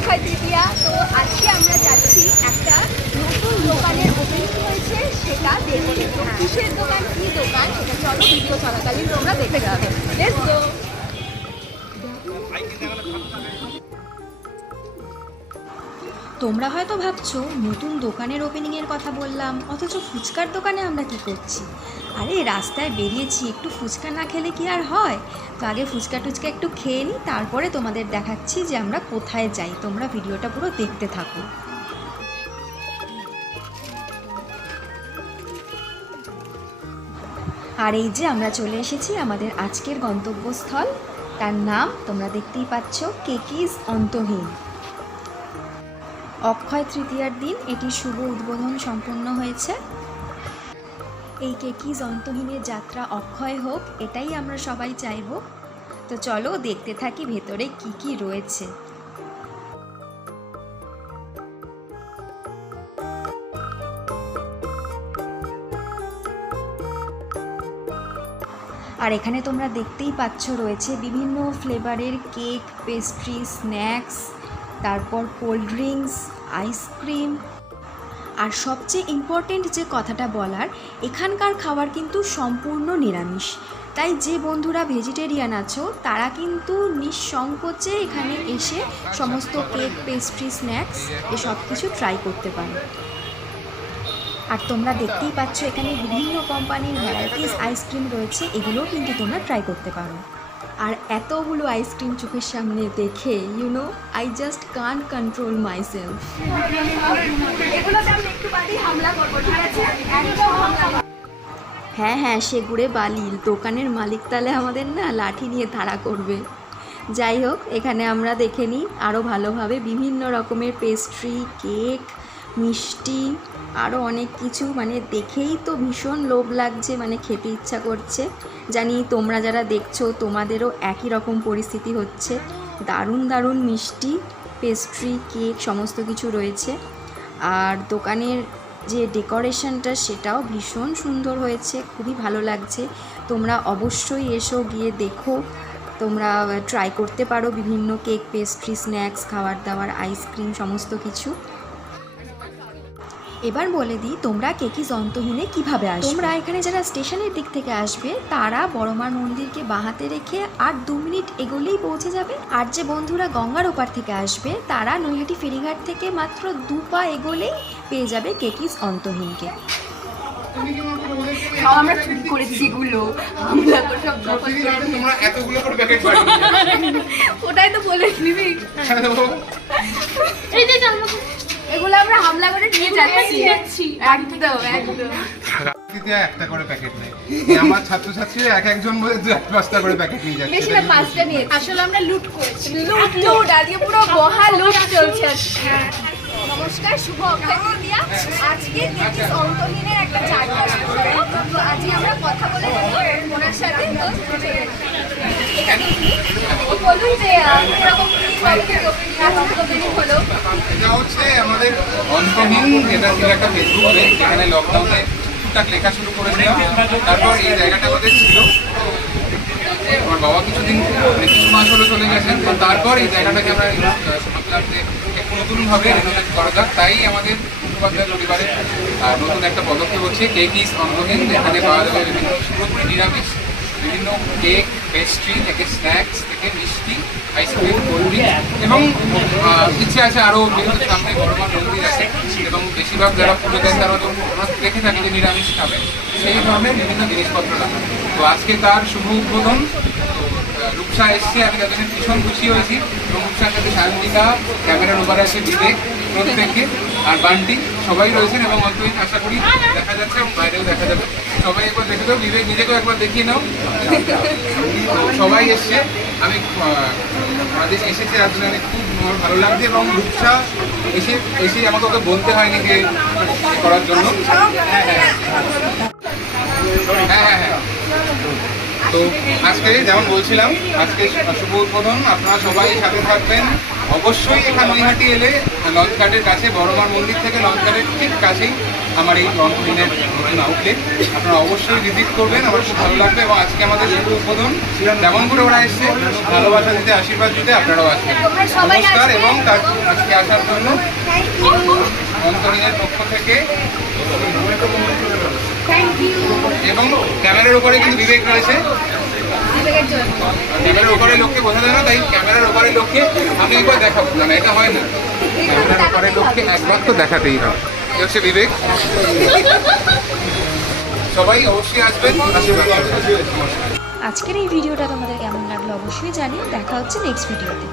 অক্ষয় তৃতীয়া তো আজকে আমরা যাচ্ছি একটা নতুন দোকানের ওপেনিং হয়েছে, সেটা দেখছি কিসের দোকান? কি দোকান? সেটা চলো, ভিডিও চলাকালীন তোমরা দেখে যাবে। তোমরা হয়তো ভাবছ, নতুন দোকানের ওপেনিংয়ের কথা বললাম, অথচ ফুচকার দোকানে আমরা কি করছি? আরে, রাস্তায় বেরিয়েছি, একটু ফুচকা না খেলে কি আর হয়? তো আগে ফুচকা টুচকা একটু খেয়ে নিই তারপরে তোমাদের দেখাচ্ছি যে আমরা কোথায় যাই। তোমরা ভিডিওটা পুরো দেখতে থাকো। আর এই যে আমরা চলে এসেছি আমাদের আজকের গন্তব্যস্থল। তার নাম তোমরা দেখতেই পাচ্ছ কেকিজ অন্তহীন। অক্ষয় তৃতীয়ার দিন এটি শুভ উদ্বোধন সম্পন্ন হয়েছে। এই কেকিজ অন্তহীনের যাত্রা অক্ষয় হোক, এটাই আমরা সবাই চাইব। তো চলো দেখতে থাকি ভেতরে কি কি রয়েছে। আর এখানে তোমরা দেখতেই পাচ্ছ রয়েছে বিভিন্ন ফ্লেভারের কেক, পেস্ট্রি, স্ন্যাক্স তারপর কোল্ড ড্রিঙ্কস আইসক্রিম আর সবচেয়ে ইম্পর্টেন্ট যে কথাটা বলার, এখানকার খাবার কিন্তু সম্পূর্ণ নিরামিষ। তাই যে বন্ধুরা ভেজিটেরিয়ান আছো, তারা কিন্তু নিঃসংকোচে এখানে এসে সমস্ত কেক পেস্ট্রি স্ন্যাক্স এসব কিছু ট্রাই করতে পারো। আর তোমরা দেখতেই পাচ্ছ, এখানে বিভিন্ন কোম্পানির ভ্যারাইটিস আইসক্রিম রয়েছে, এগুলোও কিন্তু তোমরা ট্রাই করতে পারো। আর এতগুলো আইসক্রিম চোখের সামনে দেখে you know I just can control my self হ্যাঁ সে গুড়ে বালি দোকানের মালিক তাহলে আমাদের না লাঠি নিয়ে তাড়া করবে। যাই হোক, এখানে আমরা দেখে নিই আরও ভালোভাবে বিভিন্ন রকমের পেস্ট্রি কেক মিষ্টি আরও অনেক কিছু। মানে দেখেই তো ভীষণ লোভ লাগছে মানে খেতে ইচ্ছা করছে। জানি তোমরা যারা দেখছ, তোমাদেরও একই রকম পরিস্থিতি হচ্ছে। দারুণ দারুণ মিষ্টি পেস্ট্রি কেক সমস্ত কিছু রয়েছে। আর দোকানের যে ডেকোরেশনটা, সেটাও ভীষণ সুন্দর হয়েছে, খুবই ভালো লাগছে। তোমরা অবশ্যই এসো, গিয়ে দেখো। তোমরা ট্রাই করতে পারো বিভিন্ন কেক পেস্ট্রি স্ন্যাক্স খাবার দাবার আইসক্রিম সমস্ত কিছু। এবার বলে দিই তোমরা কেকি অন্তহীনে কীভাবে আসবে? তোমরা এখানে যারা স্টেশনের দিক থেকে আসবে তারা বড়মার মন্দিরকে বাঁহাতে রেখে আর দু মিনিট এগোলেই পৌঁছে যাবে। আর যে বন্ধুরা গঙ্গার ওপার থেকে আসবে তারা নৈহাটি ফেরিঘাট থেকে মাত্র দু পা এগোলেই পেয়ে যাবে কেকিস অন্তহীনকে আমরা চুরি করেছি এগুলো। হামলা সব দখল করে নিয়েছি। তোমরা এতগুলো করে প্যাকেট ওটাই তো বলে নিবি। এই যে এগুলো আমরা হামলা করে নিয়ে যাচ্ছি। একদম একদম। একটা করে প্যাকেট নেই। আমার ছাত্রছাত্রীরা এক একজন বলে পাঁচটা করে প্যাকেট নিয়ে যাচ্ছে। বেশি না পাঁচটা নিয়ে আসলে আমরা লুট করেছি। লুট লুট আজকে পুরো মহা লুট চলছে হ্যাঁ। নমস্কার শুভ অক্ষয় আজকে অন্তহীনের একটা তো আজকে আমরা কথা বলে ওনার সাথে। তো এখানে কি? ও বলুন যে কীরকম এটা হচ্ছে আমাদের অন্তহীন যেটা ছিল একটা ফেসবুক পেজ যেখানে লকডাউনে টুকটাক লেখা শুরু করেছিলাম। তারপর এই জায়গাটা আমাদের ছিল। আমার বাবা কিছুদিন মানে কিছু মাস হলো চলে গেছেন, তো তারপর এই জায়গাটাকে আমরা একটু নতুনভাবে রেনোভেট করা যাক। তাই আমাদের মুখোপাধ্যায় পরিবারে নতুন একটা পদক্ষেপ হচ্ছে কেক ইস অন্তহীন এখানে পাওয়া যাবে বিভিন্ন পুরোপুরি নিরামিষ বিভিন্ন কেক পেস্ট্রি থেকে স্ন্যাক্স থেকে মিষ্টি আইসক্রিম কোল্ড এবং ইচ্ছে আছে আরও বিভিন্ন সামনে বড় বড় মন্দির আছে এবং বেশিরভাগ যারা পুজো দেন তারা তো দেখে থাকে যে নিরামিষ খাবে। সেই ধরনের বিভিন্ন জিনিসপত্র রাখা। তো আজকে তার শুভ উদ্বোধন রূপসা এসছে, আমি তাদের ভীষণ খুশি হয়েছি। এবং রূপসার সাথে সায়ন্তিকা, ক্যামেরার ওপারে আছে বিবেক প্রত্যেককে আর বান্টি, সবাই রয়েছেন এবং অন্তহীন আশা করি দেখা যাচ্ছে এবং বাইরেও দেখা যাবে। সবাই একবার দেখে দাও বিবেক নিজেকেও একবার দেখিয়ে নাও। সবাই এসছে। আমি আমাদের এসেছে, আসলে আমি খুব আমার ভালো লাগছে এবং রূপসা এসে এসে আমাকে ওকে বলতে হয়নি যে করার জন্য। হ্যাঁ হ্যাঁ হ্যাঁ তো আজকে যেমন বলছিলাম, আজকে শুভ উদ্বোধন, আপনারা সবাই সাথে থাকবেন। অবশ্যই এখানে নৈহাটি এলে লঞ্চ ঘাটের কাছে, বড়মার মন্দির থেকে লঞ্চ ঘাটের ঠিক কাছেই আমার এই নতুন আউটলেট। আপনারা অবশ্যই ভিজিট করবেন, আমার খুব ভালো লাগবে এবং আজকে আমাদের শুভ উদ্বোধন। যেমন করে ওরা এসছে, ভালোবাসা দিতে, আশীর্বাদ দিতে, আপনারাও আসবেন। নমস্কার এবং আজকে আসার জন্য অন্তহীনের পক্ষ থেকে এবং ক্যামেরার উপরে কিন্তু বিবেক রয়েছে। ক্যামেরার উপরে লোককে বোঝা যায় না তাই ক্যামেরার উপরে লোককে আমি একবার দেখাবো। না এটা হয় না। ক্যামেরার উপরে লোককে একবার তো দেখাতেই হবে। এ হচ্ছে বিবেক। সবাই অবশ্যই আসবেন আজকের এই ভিডিওটা তোমাদের কেমন লাগল অবশ্যই জানিও। দেখা হচ্ছে নেক্সট ভিডিওতে